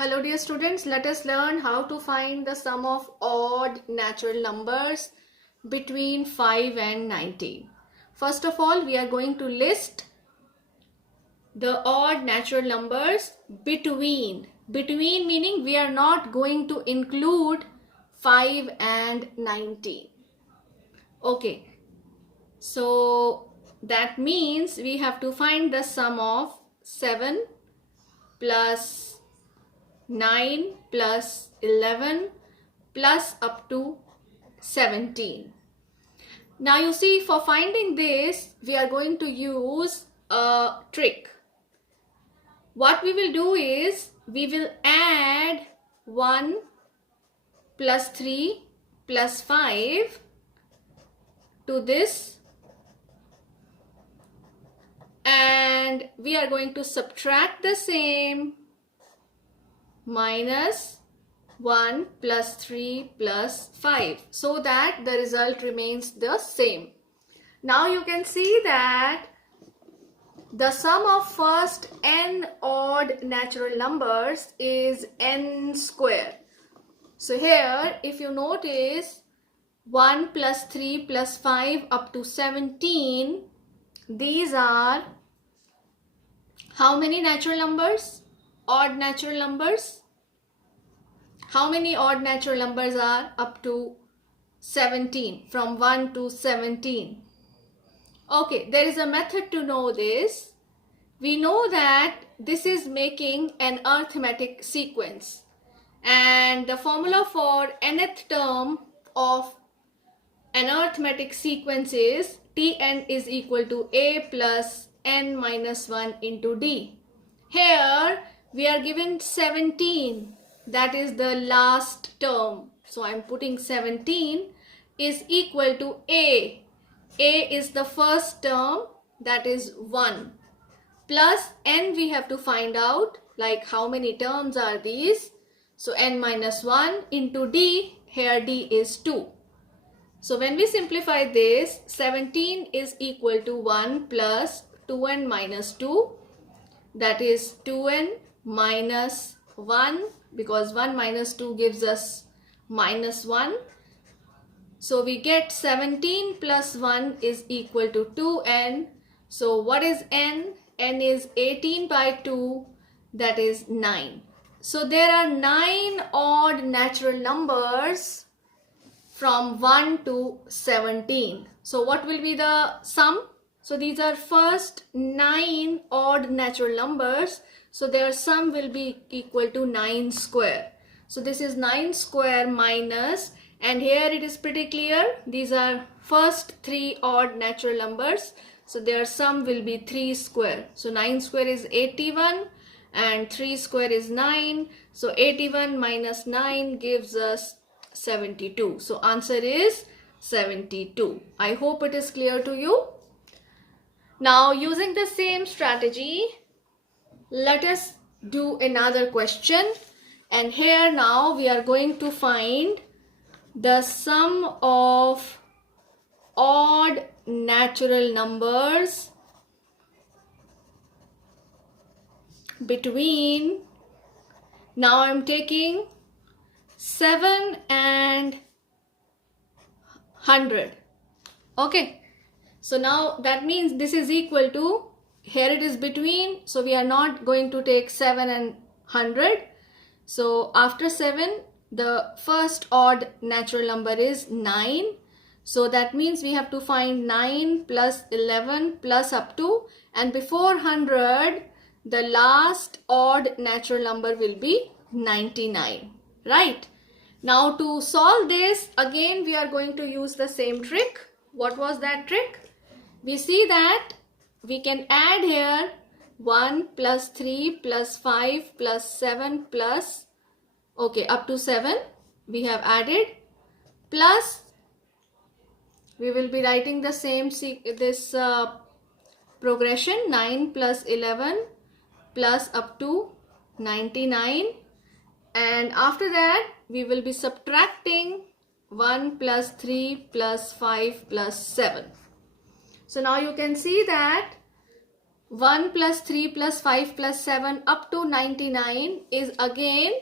Hello dear students, let us learn how to find the sum of odd natural numbers between 5 and 19. First of all, we are going to list the odd natural numbers between. Between meaning we are not going to include 5 and 19. Okay, so that means we have to find the sum of 7 plus 9 plus 11 plus up to 17. Now you see, for finding this we are going to use a trick. What we will do is we will add 1 plus 3 plus 5 to this, and we are going to subtract the same minus 1 plus 3 plus 5 so that the result remains the same. Now you can see that the sum of first n odd natural numbers is n square. So here if you notice 1 plus 3 plus 5 up to 17, these are how many natural numbers? Odd natural numbers. How many odd natural numbers are up to 17, from 1 to 17? Okay, there is a method to know this. We know that this is making an arithmetic sequence, and the formula for nth term of an arithmetic sequence is Tn is equal to a plus n minus 1 into d. Here we are given 17. That is the last term. So I am putting 17 is equal to A. A is the first term, that is 1. Plus n we have to find out, like how many terms are these. So n minus 1 into d, here d is 2. So when we simplify this, 17 is equal to 1 plus 2n minus 2. That is 2n minus 1, because 1 minus 2 gives us minus 1. So we get 17 plus 1 is equal to 2n. So what is n? N is 18 by 2, that is 9. So there are 9 odd natural numbers from 1 to 17. So what will be the sum? So these are first 9 odd natural numbers. So their sum will be equal to 9 square. So this is 9 square minus, and here it is pretty clear. These are first 3 odd natural numbers. So their sum will be 3 square. So 9 square is 81 and 3 square is 9. So 81 minus 9 gives us 72. So answer is 72. I hope it is clear to you. Now using the same strategy, let us do another question, and here now we are going to find the sum of odd natural numbers between, now I am taking 7 and 100. Okay, so now that means this is equal to, here it is between, so we are not going to take 7 and 100. So after 7, the first odd natural number is 9. So that means we have to find 9 plus 11 plus up to, and before 100, the last odd natural number will be 99, right? Now to solve this, again we are going to use the same trick. What was that trick? We see that we can add here 1 plus 3 plus 5 plus 7 plus, okay, up to 7 we have added, plus we will be writing the same progression, 9 plus 11 plus up to 99, and after that we will be subtracting 1 plus 3 plus 5 plus 7. So now you can see that 1 plus 3 plus 5 plus 7 up to 99 is again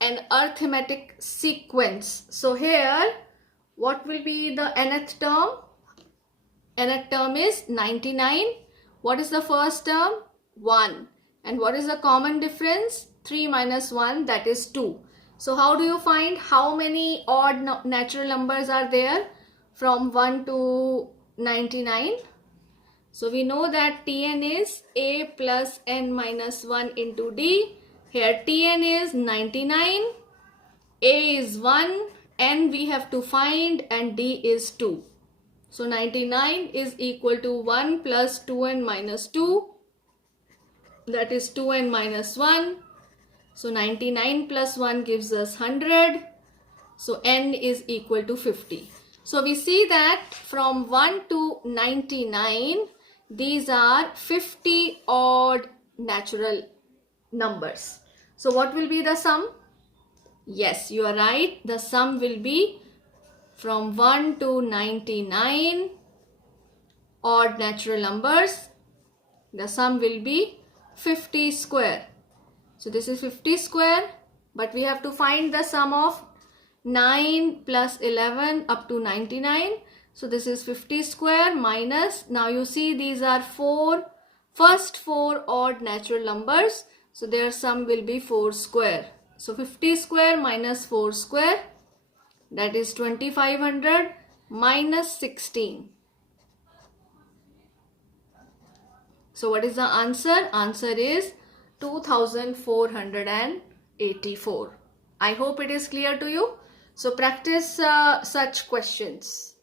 an arithmetic sequence. So here, what will be the nth term? Nth term is 99. What is the first term? 1. And what is the common difference? 3 minus 1, that is 2. So how do you find how many odd natural numbers are there from 1 to 99? So we know that Tn is a plus n minus 1 into d. Here Tn is 99, a is 1, n we have to find, and d is 2. So 99 is equal to 1 plus 2n minus 2, that is 2n minus 1. So 99 plus 1 gives us 100. So n is equal to 50. So we see that from 1 to 99, these are 50 odd natural numbers. So what will be the sum? Yes, you are right. The sum will be from 1 to 99 odd natural numbers. The sum will be 50 square. So this is 50 square, but we have to find the sum of 9 plus 11 up to 99. So this is 50 square minus, now you see these are first 4 odd natural numbers. So their sum will be 4 square. So 50 square minus 4 square, that is 2500 minus 16. So what is the answer? Answer is 2484. I hope it is clear to you. So practice such questions.